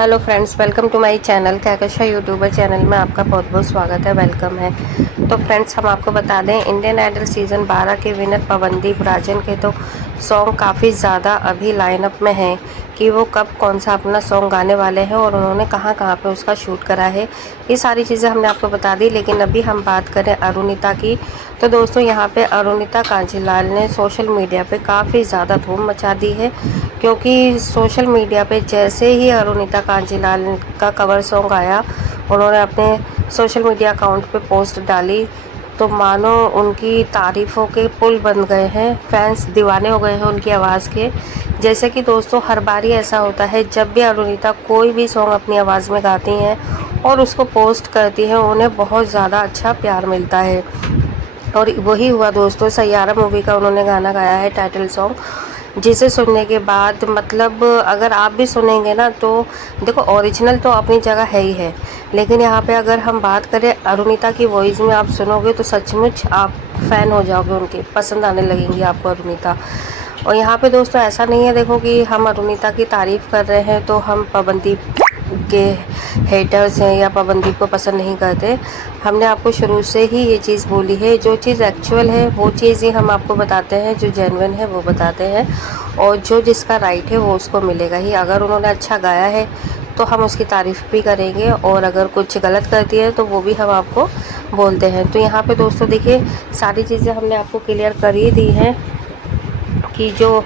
Hello friends, welcome to my channel Kahkasha youtuber channel में आपका बहुत बहुत स्वागत है, वेलकम है। तो फ्रेंड्स, हम आपको बता दें, इंडियन आइडल सीज़न 12 के विनर पवनदीप राजन के तो सॉन्ग काफ़ी ज़्यादा अभी लाइनअप में हैं कि वो कब कौन सा अपना सॉन्ग गाने वाले हैं और उन्होंने कहाँ कहाँ पे उसका शूट करा है। ये सारी चीज़ें हमने आपको बता दी। लेकिन अभी हम बात करें अरुणिता की, तो दोस्तों यहाँ पे अरुणिता कांजीलाल ने सोशल मीडिया पे काफ़ी ज़्यादा धूम मचा दी है, क्योंकि सोशल मीडिया पे जैसे ही अरुणिता कांजीलाल का कवर सॉन्ग आया, उन्होंने अपने सोशल मीडिया अकाउंट पे पोस्ट डाली, तो मानो उनकी तारीफ़ों के पुल बन गए हैं। फैंस दीवाने हो गए हैं उनकी आवाज़ के। जैसे कि दोस्तों, हर बार ही ऐसा होता है, जब भी अरुणिता कोई भी सॉन्ग अपनी आवाज़ में गाती हैं और उसको पोस्ट करती हैं, उन्हें बहुत ज़्यादा अच्छा प्यार मिलता है। और वही हुआ दोस्तों, सैयारा मूवी का उन्होंने गाना गाया है, टाइटल सॉन्ग, जिसे सुनने के बाद मतलब अगर आप भी सुनेंगे ना, तो देखो, ओरिजिनल तो अपनी जगह है ही है, लेकिन यहाँ पे अगर हम बात करें अरुणिता की वॉइस में, आप सुनोगे तो सचमुच आप फ़ैन हो जाओगे, उनके पसंद आने लगेंगी आपको अरुणिता। और यहाँ पे दोस्तों ऐसा नहीं है, देखो, कि हम अरुणिता की तारीफ़ कर रहे हैं तो हम पवनदीप के हेटर्स हैं या पवनदीप को पसंद नहीं करते। हमने आपको शुरू से ही ये चीज़ बोली है, जो चीज़ एक्चुअल है वो चीज़ ही हम आपको बताते हैं, जो जेन्युइन है वो बताते हैं, और जो जिसका राइट है वो उसको मिलेगा ही। अगर उन्होंने अच्छा गाया है तो हम उसकी तारीफ़ भी करेंगे, और अगर कुछ गलत करती है तो वो भी हम आपको बोलते हैं। तो यहाँ पे दोस्तों देखिए, सारी चीज़ें हमने आपको क्लियर कर ही दी हैं कि जो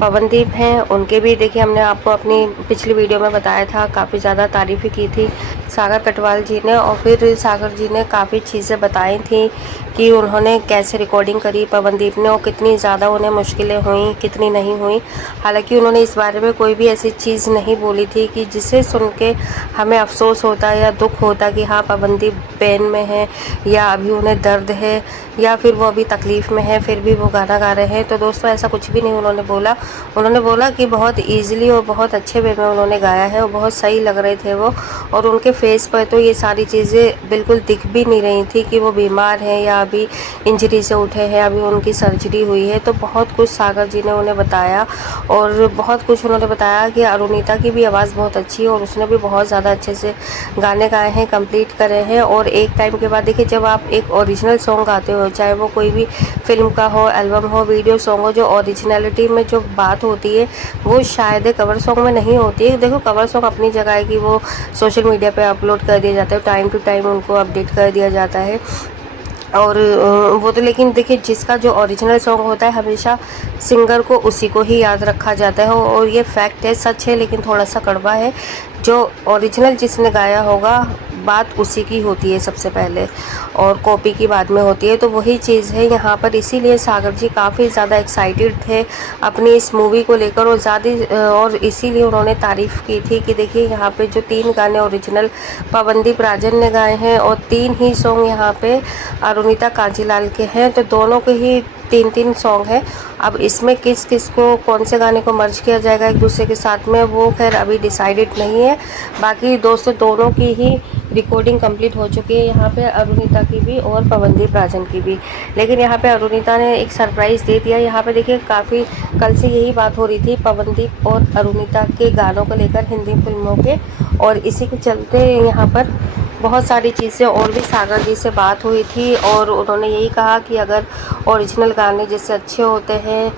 पवनदीप हैं उनके भी, देखिए, हमने आपको अपनी पिछली वीडियो में बताया था, काफ़ी ज़्यादा तारीफ़ें की थी सागर कटवाल जी ने, और फिर सागर जी ने काफ़ी चीज़ें बताई थी कि उन्होंने कैसे रिकॉर्डिंग करी पवनदीप ने, और कितनी ज़्यादा उन्हें मुश्किलें हुई, कितनी नहीं हुई। हालांकि उन्होंने इस बारे में कोई भी ऐसी चीज़ नहीं बोली थी कि जिसे सुन के हमें अफसोस होता या दुख होता कि हाँ, पवनदीप पेन में है या अभी उन्हें दर्द है या फिर वो अभी तकलीफ़ में है फिर भी वो गाना गा रहे हैं। तो दोस्तों ऐसा कुछ भी नहीं उन्होंने बोला। उन्होंने बोला कि बहुत ईज़िली और बहुत अच्छे वे में उन्होंने गाया है और बहुत सही लग रहे थे वो, और उनके फेस पर तो ये सारी चीज़ें बिल्कुल दिख भी नहीं रही थी कि वो बीमार हैं या अभी इंजरी से उठे हैं, अभी उनकी सर्जरी हुई है। तो बहुत कुछ सागर जी ने उन्हें बताया, और बहुत कुछ उन्होंने बताया कि अरुणिता की भी आवाज़ बहुत अच्छी है और उसने भी बहुत ज़्यादा अच्छे से गाने गाए हैं, कंप्लीट करे हैं। और एक टाइम के बाद देखिए, जब आप एक ओरिजिनल सॉन्ग गाते हो, चाहे वो कोई भी फिल्म का हो, एल्बम हो, वीडियो सॉन्ग हो, जो ओरिजिनलिटी में जो बात होती है वो शायद कवर सॉन्ग में नहीं होती है। देखो, कवर सॉन्ग अपनी जगह है कि वो सोशल मीडिया पे अपलोड कर दिया जाता है, टाइम टू टाइम उनको अपडेट कर दिया जाता है, और वो तो, लेकिन देखिए, जिसका जो ओरिजिनल सॉन्ग होता है हमेशा सिंगर को उसी को ही याद रखा जाता है, और ये फैक्ट है, सच है, लेकिन थोड़ा सा कड़वा है। जो ओरिजिनल जिसने गाया होगा, बात उसी की होती है सबसे पहले, और कॉपी की बाद में होती है। तो वही चीज़ है यहाँ पर, इसीलिए सागर जी काफ़ी ज़्यादा एक्साइटेड थे अपनी इस मूवी को लेकर, और ज़्यादा, और इसीलिए उन्होंने तारीफ़ की थी कि देखिए, यहाँ पे जो 3 गाने ओरिजिनल पवनदीप राजन ने गाए हैं और 3 ही सॉन्ग यहाँ पे अरुणिता कांजीलाल के हैं, तो दोनों के ही 3-3 सॉन्ग हैं। अब इसमें किस किस को, कौन से गाने को मर्ज किया जाएगा एक दूसरे के साथ में, वो खैर अभी डिसाइडेड नहीं है। बाकी दोस्तों, दोनों की ही रिकॉर्डिंग कंप्लीट हो चुकी है, यहाँ पे अरुणिता की भी और पवनदीप राजन की भी। लेकिन यहाँ पे अरुणिता ने एक सरप्राइज़ दे दिया। यहाँ पे देखिए, काफ़ी कल से यही बात हो रही थी पवनदीप और अरुणिता के गानों को लेकर, हिंदी फिल्मों के, और इसी के चलते यहाँ पर बहुत सारी चीज़ें और भी सागर जी से बात हुई थी, और उन्होंने यही कहा कि अगर ओरिजिनल गाने जैसे अच्छे होते हैं,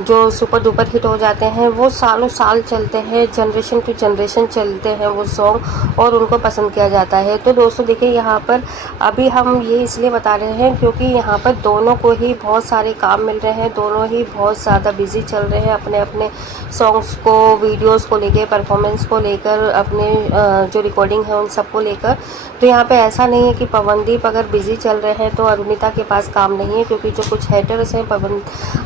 जो सुपर डुपर हिट हो जाते हैं, वो सालों साल चलते हैं, जनरेशन टू जनरेशन चलते हैं वो सॉन्ग, और उनको पसंद किया जाता है। तो दोस्तों देखिए, यहाँ पर अभी हम ये इसलिए बता रहे हैं क्योंकि यहाँ पर दोनों को ही बहुत सारे काम मिल रहे हैं, दोनों ही बहुत ज़्यादा बिजी चल रहे हैं अपने अपने सॉन्ग्स को, वीडियोस को लेकर, परफॉर्मेंस को लेकर, अपने जो रिकॉर्डिंग है उन सब को लेकर। तो यहाँ पे ऐसा नहीं है कि पवनदीप अगर बिज़ी चल रहे हैं तो अरुणिता के पास काम नहीं है, क्योंकि जो कुछ हेटर्स हैं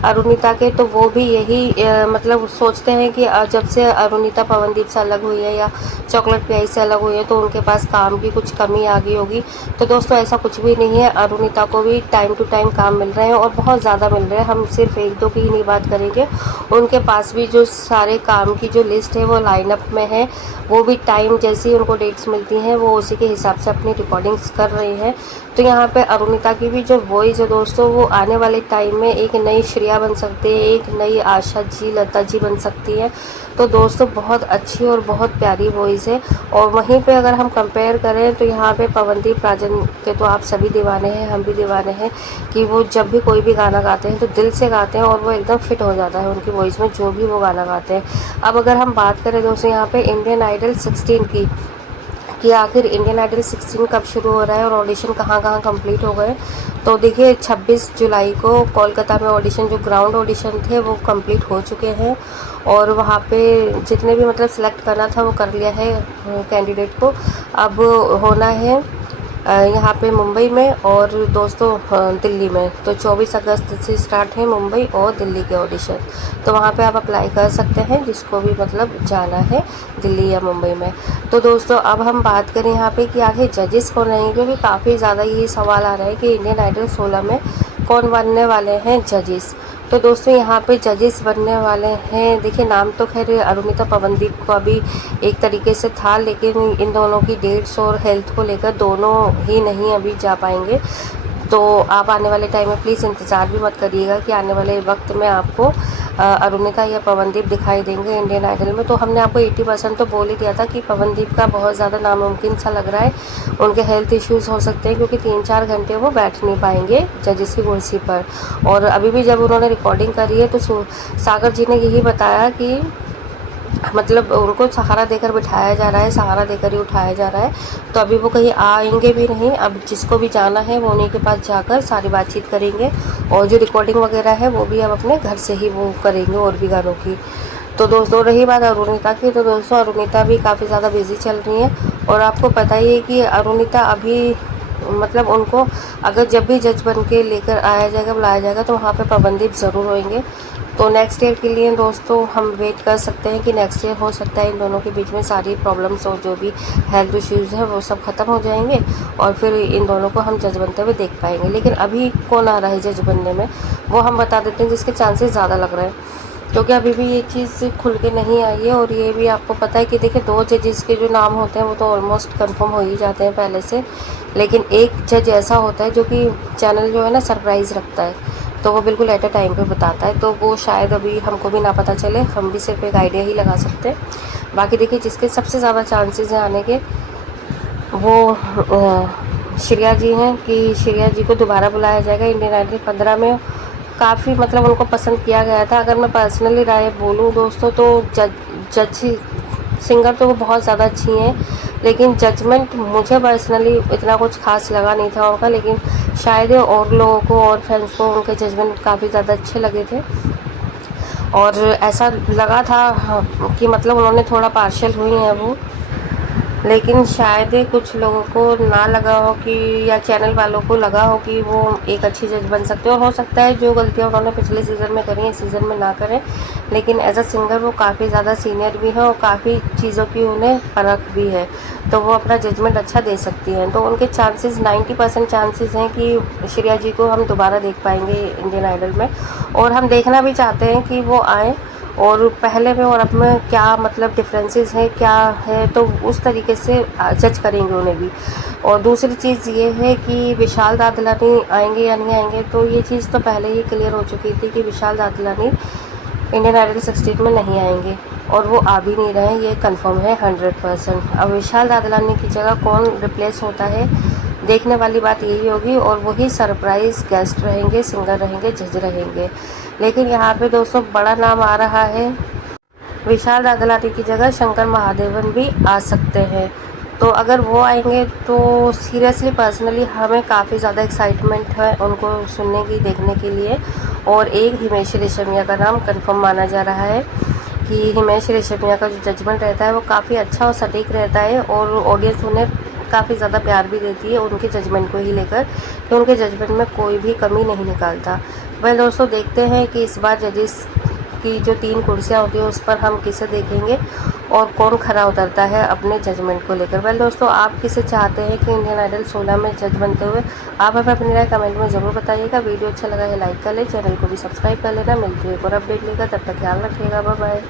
अरुणिता के, तो वो भी यही मतलब सोचते हैं कि जब से अरुणिता पवनदीप से अलग हुई है या चॉकलेट पियाई से अलग हुई है तो उनके पास काम की कुछ कमी आ गई होगी। तो दोस्तों ऐसा कुछ भी नहीं है, अरुणिता को भी टाइम टू टाइम काम मिल रहे हैं, और बहुत ज़्यादा मिल रहे हैं। हम सिर्फ 1-2 की ही नहीं बात करेंगे, उनके पास भी जो सारे काम की जो लिस्ट है वो लाइनअप में है, वो भी टाइम जैसी उनको डेट्स मिलती हैं वो उसी के हिसाब से अपनी रिकॉर्डिंग्स कर रही हैं। तो यहाँ पे अरुणिता की भी जो वॉइस है दोस्तों, वो आने वाले टाइम में एक नई श्रेया बन सकती है, एक नई आशा जी, लता जी बन सकती है। तो दोस्तों बहुत अच्छी और बहुत प्यारी वॉइस है। और वहीं पे अगर हम कंपेयर करें तो यहाँ पे पवनदीप राजन के तो आप सभी दीवाने हैं, हम भी दीवाने हैं कि वो जब भी कोई भी गाना गाते हैं तो दिल से गाते हैं और वो एकदम फिट हो जाता है उनकी वॉइस में जो भी वो गाना गाते हैं। अब अगर हम बात करें दोस्तों यहाँ पे इंडियन आइडल 16 की कि आखिर इंडियन आइडल 16 कब शुरू हो रहा है और ऑडिशन कहाँ कहाँ कंप्लीट हो गए। तो देखिए 26 जुलाई को कोलकाता में ऑडिशन, जो ग्राउंड ऑडिशन थे वो कंप्लीट हो चुके हैं और वहाँ पे जितने भी मतलब सिलेक्ट करना था वो कर लिया है कैंडिडेट को। अब होना है यहाँ पे मुंबई में और दोस्तों दिल्ली में। तो 24 अगस्त से स्टार्ट है मुंबई और दिल्ली के ऑडिशन। तो वहाँ पे आप अप्लाई कर सकते हैं जिसको भी मतलब जाना है दिल्ली या मुंबई में। तो दोस्तों अब हम बात करें यहाँ पे कि आखिर जजेस कौन रहेंगे, क्योंकि काफ़ी ज़्यादा ये सवाल आ रहा है कि इंडियन आइडल 16 में कौन बनने वाले हैं जजेस। तो दोस्तों यहाँ पे जजेस बनने वाले हैं, देखिए नाम तो खैर अरुणिता पवनदीप को अभी एक तरीके से था, लेकिन इन दोनों की डेट्स और हेल्थ को लेकर दोनों ही नहीं अभी जा पाएंगे। तो आप आने वाले टाइम में प्लीज़ इंतज़ार भी मत करिएगा कि आने वाले वक्त में आपको अरुणिता या पवनदीप दिखाई देंगे इंडियन आइडल में। तो हमने आपको 80% तो बोल ही दिया था कि पवनदीप का बहुत ज़्यादा नामुमकिन सा लग रहा है, उनके हेल्थ इश्यूज़ हो सकते हैं क्योंकि 3-4 घंटे वो बैठ नहीं पाएंगे जजेस की कुर्सी पर। और अभी भी जब उन्होंने रिकॉर्डिंग करी है तो सागर जी ने यही बताया कि मतलब उनको सहारा देकर बिठाया जा रहा है, सहारा देकर ही उठाया जा रहा है। तो अभी वो कहीं आएंगे भी नहीं, अब जिसको भी जाना है वो उन्हीं के पास जाकर सारी बातचीत करेंगे और जो रिकॉर्डिंग वगैरह है वो भी अब अपने घर से ही वो करेंगे और भी गानों की। तो दोस्तों रही बात अरुणिता की, तो दोस्तों अरुणिता भी काफ़ी ज़्यादा बिजी चल रही है और आपको पता ही है कि अरुणिता अभी मतलब उनको अगर जब भी जज बन के लेकर आया जाएगा, बुलाया जाएगा, तो वहाँ पे पवनदीप ज़रूर होंगे। तो नेक्स्ट ईयर के लिए दोस्तों हम वेट कर सकते हैं कि नेक्स्ट ईयर हो सकता है इन दोनों के बीच में सारी प्रॉब्लम्स और जो भी हेल्थ इश्यूज़ हैं वो सब ख़त्म हो जाएंगे और फिर इन दोनों को हम जज बनते हुए देख पाएंगे। लेकिन अभी कौन आ रहा है जज बनने में वो हम बता देते हैं जिसके चांसेस ज़्यादा लग रहे हैं, क्योंकि अभी भी ये चीज़ खुल के नहीं आई है। और ये भी आपको पता है कि देखिए 2 जजेस के जो नाम होते हैं वो तो ऑलमोस्ट कंफर्म हो ही जाते हैं पहले से, लेकिन एक जज ऐसा होता है जो कि चैनल जो है ना सरप्राइज़ रखता है, तो वो बिल्कुल एट अ टाइम पे बताता है। तो वो शायद अभी हमको भी ना पता चले, हम भी सिर्फ एक आइडिया ही लगा सकते हैं। बाकी देखिए जिसके सबसे ज़्यादा चांसेस हैं आने के वो श्रेया जी हैं कि श्रेया जी को दोबारा बुलाया जाएगा इंडियन आइडल 15 में। काफ़ी मतलब उनको पसंद किया गया था। अगर मैं पर्सनली राय बोलूँ दोस्तों तो जज सिंगर तो वो बहुत ज़्यादा अच्छी हैं, लेकिन जजमेंट मुझे पर्सनली इतना कुछ खास लगा नहीं था उनका, लेकिन शायद और लोगों को और फैंस को उनके जजमेंट काफ़ी ज़्यादा अच्छे लगे थे और ऐसा लगा था कि मतलब उन्होंने थोड़ा पार्शियल हुई हैं वो। लेकिन शायद कुछ लोगों को ना लगा हो कि या चैनल वालों को लगा हो कि वो एक अच्छी जज बन सकते हो, और हो सकता है जो गलतियां उन्होंने पिछले सीज़न में करी इस सीज़न में ना करें। लेकिन एज अ सिंगर वो काफ़ी ज़्यादा सीनियर भी है और काफ़ी चीज़ों की उन्हें परख भी है, तो वो अपना जजमेंट अच्छा दे सकती हैं। तो उनके चांसेस 90% चांसेस हैं कि श्रेया जी को हम दोबारा देख पाएंगे इंडियन आइडल में। और हम देखना भी चाहते हैं कि वो आएँ और पहले में और अब में क्या मतलब डिफरेंसेस है क्या है, तो उस तरीके से जज करेंगे उन्हें भी। और दूसरी चीज़ ये है कि विशाल दादलानी आएंगे या नहीं आएंगे, तो ये चीज़ तो पहले ही क्लियर हो चुकी थी कि विशाल दादलानी इंडियन आइडल 16 में नहीं आएंगे और वो आ भी नहीं रहे हैं, ये कंफर्म है 100%। अब विशाल दादलानी की जगह कौन रिप्लेस होता है देखने वाली बात यही होगी, और वही सरप्राइज़ गेस्ट रहेंगे, सिंगर रहेंगे, जज रहेंगे। लेकिन यहाँ पे दोस्तों बड़ा नाम आ रहा है, विशाल दादलानी की जगह शंकर महादेवन भी आ सकते हैं। तो अगर वो आएंगे तो सीरियसली पर्सनली हमें काफ़ी ज़्यादा एक्साइटमेंट है उनको सुनने की, देखने के लिए। और एक हिमेश रेशमिया का नाम कंफर्म माना जा रहा है कि हिमेश रेशमिया का जो जजमेंट रहता है वो काफ़ी अच्छा और सटीक रहता है और ऑडियंस उन्हें काफ़ी ज़्यादा प्यार भी देती है उनके जजमेंट को ही लेकर, कि उनके जजमेंट में कोई भी कमी नहीं निकालता। वह दोस्तों देखते हैं कि इस बार जजेस की जो 3 कुर्सियाँ होती हैं उस पर हम किसे देखेंगे और कौन खरा उतरता है अपने जजमेंट को लेकर। वेल दोस्तों आप किसे चाहते हैं कि इंडियन आइडल 16 में जज बनते हुए, आप हमें अपनी राय कमेंट में ज़रूर बताइएगा। वीडियो अच्छा लगा है लाइक कर ले, चैनल को भी सब्सक्राइब कर लेना। मिलती है एक और अपडेट लेकर, तब तक ख्याल रखिएगा, बाय बाय।